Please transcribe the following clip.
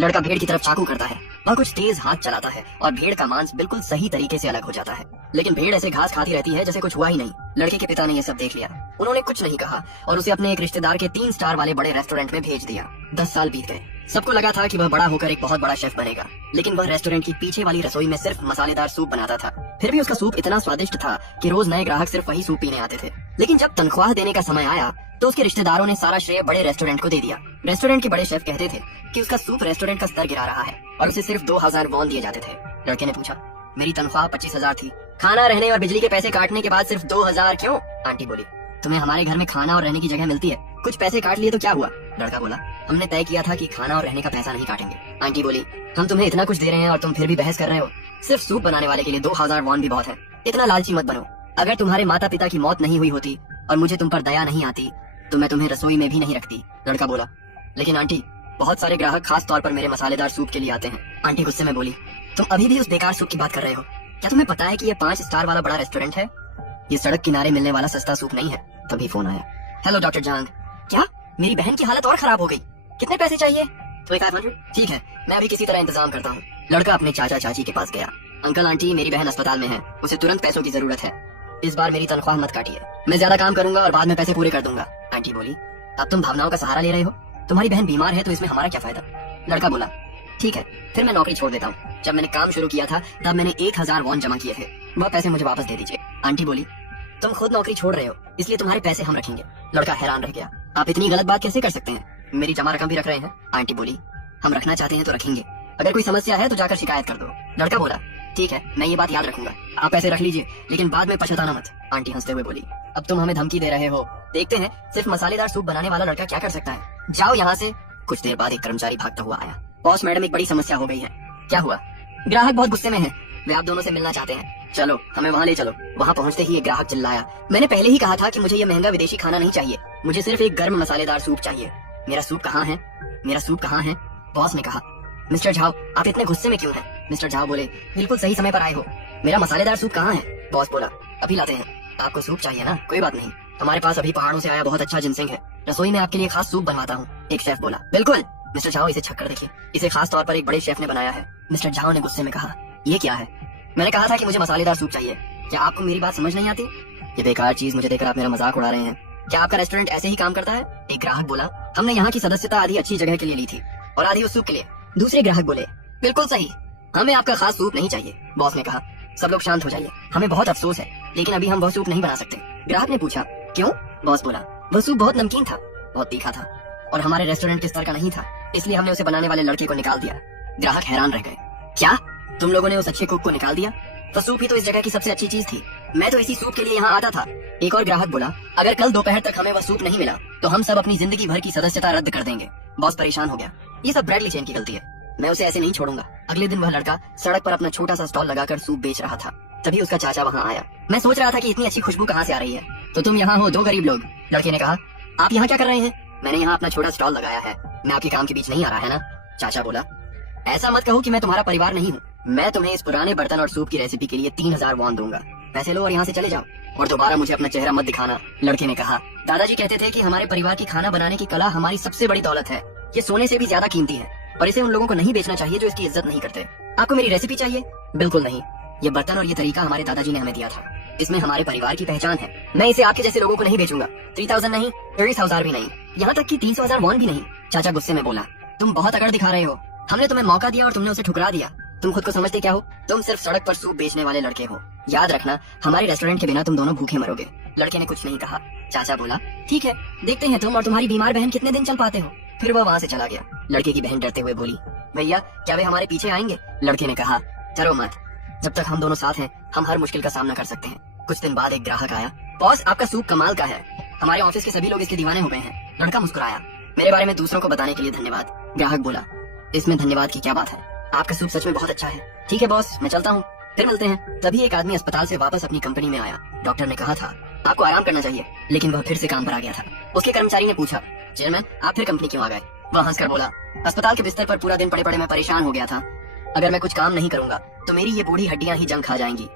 लड़का भेड़ की तरफ चाकू करता है। वह कुछ तेज हाथ चलाता है और भेड़ का मांस बिल्कुल सही तरीके से अलग हो जाता है, लेकिन भेड़ ऐसे घास खाती रहती है जैसे कुछ हुआ ही नहीं। लड़के के पिता ने यह सब देख लिया। उन्होंने कुछ नहीं कहा और उसे अपने एक रिश्तेदार के 3 स्टार वाले बड़े रेस्टोरेंट में भेज दिया। 10 साल बीत गए। सबको लगा था कि वह बड़ा होकर एक बहुत बड़ा शेफ बनेगा, लेकिन वह रेस्टोरेंट की पीछे वाली रसोई में सिर्फ मसालेदार सूप बनाता था। फिर भी उसका सूप इतना स्वादिष्ट था कि रोज नए ग्राहक सिर्फ वही सूप पीने आते थे। लेकिन जब तनख्वाह देने का समय आया तो उसके रिश्तेदारों ने सारा श्रेय बड़े रेस्टोरेंट को दे दिया। रेस्टोरेंट के बड़े शेफ कहते थे कि उसका सूप रेस्टोरेंट का स्तर गिरा रहा है और उसे सिर्फ 2000 वॉन दिए जाते थे। लड़के ने पूछा, मेरी तनख्वाह 25,000 थी, खाना रहने और बिजली के पैसे काटने के बाद सिर्फ 2000 क्यों? आंटी बोली, तुम्हें हमारे घर में खाना और रहने की जगह मिलती है, कुछ पैसे काट लिए तो क्या हुआ? लड़का बोला, हमने तय किया था कि खाना और रहने का पैसा नहीं काटेंगे। आंटी बोली, हम तुम्हें इतना कुछ दे रहे हैं और तुम फिर भी बहस कर रहे हो। सिर्फ सूप बनाने वाले के लिए 2000 वॉन भी बहुत है। इतना लालची मत बनो। अगर तुम्हारे माता पिता की मौत नहीं हुई होती और मुझे तुम पर दया नहीं आती तो मैं तुम्हें रसोई में भी नहीं रखती। लड़का बोला, लेकिन आंटी, बहुत सारे ग्राहक खास तौर पर मेरे मसालेदार सूप के लिए आते हैं। आंटी गुस्से में बोली, तुम अभी भी उस बेकार सूप की बात कर रहे हो? क्या तुम्हें पता है कि ये 5 स्टार वाला बड़ा रेस्टोरेंट है? ये सड़क किनारे मिलने वाला सस्ता सूप नहीं है। तभी फोन आया। हेलो डॉक्टर जांग। क्या? मेरी बहन की हालत और खराब हो गई। कितने पैसे चाहिए? 2500। ठीक है, मैं अभी किसी तरह इंतजाम करता हूँ। लड़का अपने चाचा चाची के पास गया। अंकल आंटी, मेरी बहन अस्पताल में है, उसे तुरंत पैसों की जरूरत है। इस बार मेरी तनख्वाह मत काटिए, मैं ज्यादा काम करूंगा और बाद में पैसे पूरे कर दूंगा। आंटी बोली, अब तुम भावनाओं का सहारा ले रहे हो? तुम्हारी बहन बीमार है तो इसमें हमारा क्या फायदा? लड़का बोला, ठीक है, फिर मैं नौकरी छोड़ देता हूँ। जब मैंने काम शुरू किया था तब मैंने 1000 वॉन जमा किए थे, वह पैसे मुझे वापस दे दीजिए। आंटी बोली, तुम खुद नौकरी छोड़ रहे हो इसलिए तुम्हारे पैसे हम रखेंगे। लड़का हैरान रह गया, आप इतनी गलत बात कैसे कर सकते हैं? मेरी जमा रकम भी रख रहे हैं। आंटी बोली, हम रखना चाहते हैं तो रखेंगे, अगर कोई समस्या है तो जाकर शिकायत कर दो। लड़का बोला, ठीक है, मैं ये बात याद रखूंगा, आप पैसे रख लीजिए लेकिन बाद में पछताना मत। आंटी हंसते हुए बोली, अब तुम हमें धमकी दे रहे हो? देखते हैं सिर्फ मसालेदार सूप बनाने वाला लड़का क्या कर सकता है। जाओ यहाँ से। कुछ देर बाद एक कर्मचारी भागता हुआ आया। बॉस मैडम, एक बड़ी समस्या हो गई है। क्या हुआ? ग्राहक बहुत गुस्से में है, वे आप दोनों से मिलना चाहते हैं। चलो, हमें वहाँ ले चलो। वहाँ पहुँचते ही एक ग्राहक चिल्लाया, मैंने पहले ही कहा था कि मुझे ये महंगा विदेशी खाना नहीं चाहिए, मुझे सिर्फ एक गर्म मसालेदार सूप चाहिए। मेरा सूप कहाँ है? मेरा सूप कहाँ है? बॉस ने कहा, मिस्टर झाओ, आप इतने गुस्से में क्यों हैं? मिस्टर झाओ बोले, बिल्कुल सही समय पर आए हो, मेरा मसालेदार सूप कहाँ है? बॉस बोला, अभी लाते हैं। आपको सूप चाहिए ना? कोई बात नहीं, हमारे पास अभी पहाड़ों से आया बहुत अच्छा जिनसेंग है, रसोई में आपके लिए खास सूप बनवाता हूँ। एक शेफ बोला, बिल्कुल। मिस्टर झाओ, इसे छक्कर देखिए, इसे खास तौर पर एक बड़े शेफ ने बनाया है। मिस्टर झाओ ने गुस्से में कहा, ये क्या है? मैंने कहा था कि मुझे मसालेदार सूप चाहिए, क्या आपको मेरी बात समझ नहीं आती? ये बेकार चीज मुझे देकर आप मेरा मजाक उड़ा रहे हैं। क्या आपका रेस्टोरेंट ऐसे ही काम करता है? एक ग्राहक बोला, हमने यहाँ की सदस्यता आधी अच्छी जगह के लिए ली थी और आधी उस सूप के लिए। दूसरे ग्राहक बोले, बिल्कुल सही, हमें आपका खास सूप नहीं चाहिए। बॉस ने कहा, सब लोग शांत हो जाइए, हमें बहुत अफसोस है लेकिन अभी हम वह सूप नहीं बना सकते। ग्राहक ने पूछा, क्यों? बॉस बोला, वह सूप बहुत नमकीन था, बहुत तीखा था और हमारे रेस्टोरेंट के स्तर का नहीं था, इसलिए हमने उसे बनाने वाले लड़के को निकाल दिया। ग्राहक हैरान रह गए, क्या तुम लोगों ने उस अच्छे कुक को निकाल दिया? वह सूप ही तो इस जगह की सबसे अच्छी चीज थी, मैं तो इसी सूप के लिए यहाँ आता था। एक और ग्राहक बोला, अगर कल दोपहर तक हमें वह सूप नहीं मिला तो हम सब अपनी जिंदगी भर की सदस्यता रद्द कर देंगे। बॉस परेशान हो गया, ये सब ब्रैडली चेन की गलती है, मैं उसे ऐसे नहीं छोड़ूंगा। अगले दिन वह लड़का सड़क पर अपना छोटा सा स्टॉल लगाकर सूप बेच रहा था। तभी उसका चाचा वहाँ आया। मैं सोच रहा था कि इतनी अच्छी खुशबू कहाँ से आ रही है। तो तुम यहाँ हो, 2 गरीब लोग। लड़के ने कहा, आप यहाँ क्या कर रहे हैं? मैंने यहाँ अपना छोटा स्टॉल लगाया है, मैं आपके काम के बीच नहीं आ रहा है ना? चाचा बोला, ऐसा मत कहो कि मैं तुम्हारा परिवार नहीं हूँ, मैं तुम्हें इस पुराने बर्तन और सूप की रेसिपी के लिए 3000 वॉन दूंगा, पैसे लो और यहाँ से चले जाओ और दोबारा मुझे अपना चेहरा मत दिखाना। लड़के ने कहा, दादाजी कहते थे कि हमारे परिवार की खाना बनाने की कला हमारी सबसे बड़ी दौलत है, ये सोने से भी ज्यादा कीमती है और इसे उन लोगों को नहीं बेचना चाहिए जो इसकी इज्जत नहीं करते। आपको मेरी रेसिपी चाहिए? बिल्कुल नहीं, ये बर्तन और ये तरीका हमारे दादाजी ने हमें दिया था, इसमें हमारे परिवार की पहचान है, मैं इसे आपके जैसे लोगों को नहीं बेचूंगा। 3000 नहीं, 30,000 भी नहीं, यहाँ तक कि 300,000 वॉन भी नहीं। चाचा गुस्से में बोला, तुम बहुत अकड़ दिखा रहे हो, हमने तुम्हें मौका दिया और तुमने उसे ठुकरा दिया, तुम खुद को समझते क्या हो? तुम सिर्फ सड़क पर सूप बेचने वाले लड़के हो, याद रखना हमारे रेस्टोरेंट के बिना तुम दोनों भूखे मरोगे। लड़के ने कुछ नहीं कहा। चाचा बोला, ठीक है, देखते हैं तुम और तुम्हारी बीमार बहन कितने दिन चल पाते हो। फिर वह वहाँ से चला गया। लड़के की बहन डरते हुए बोली, भैया क्या वे हमारे पीछे आएंगे? लड़के ने कहा, डरो मत, जब तक हम दोनों साथ हैं हम हर मुश्किल का सामना कर सकते हैं। कुछ दिन बाद एक ग्राहक आया, बॉस आपका सूप कमाल का है, हमारे ऑफिस के सभी लोग इसके दीवाने हो गए हैं। लड़का मुस्कुराया, मेरे बारे में दूसरों को बताने के लिए धन्यवाद। ग्राहक बोला, इसमें धन्यवाद की क्या बात है, आपका सूप सच में बहुत अच्छा है। ठीक है बॉस, मैं चलता हूँ, फिर मिलते हैं। तभी एक आदमी अस्पताल से वापस अपनी कंपनी में आया। डॉक्टर ने कहा था आपको आराम करना चाहिए, लेकिन वह फिर से काम पर आ गया था। उसके कर्मचारी ने पूछा, चेयरमैन आप फिर कंपनी क्यों आ गए? वह हंसकर बोला, अस्पताल के बिस्तर पर पूरा दिन पड़े पड़े मैं परेशान हो गया था, अगर मैं कुछ काम नहीं करूंगा तो मेरी ये बूढ़ी हड्डियां ही जंग खा जाएंगी।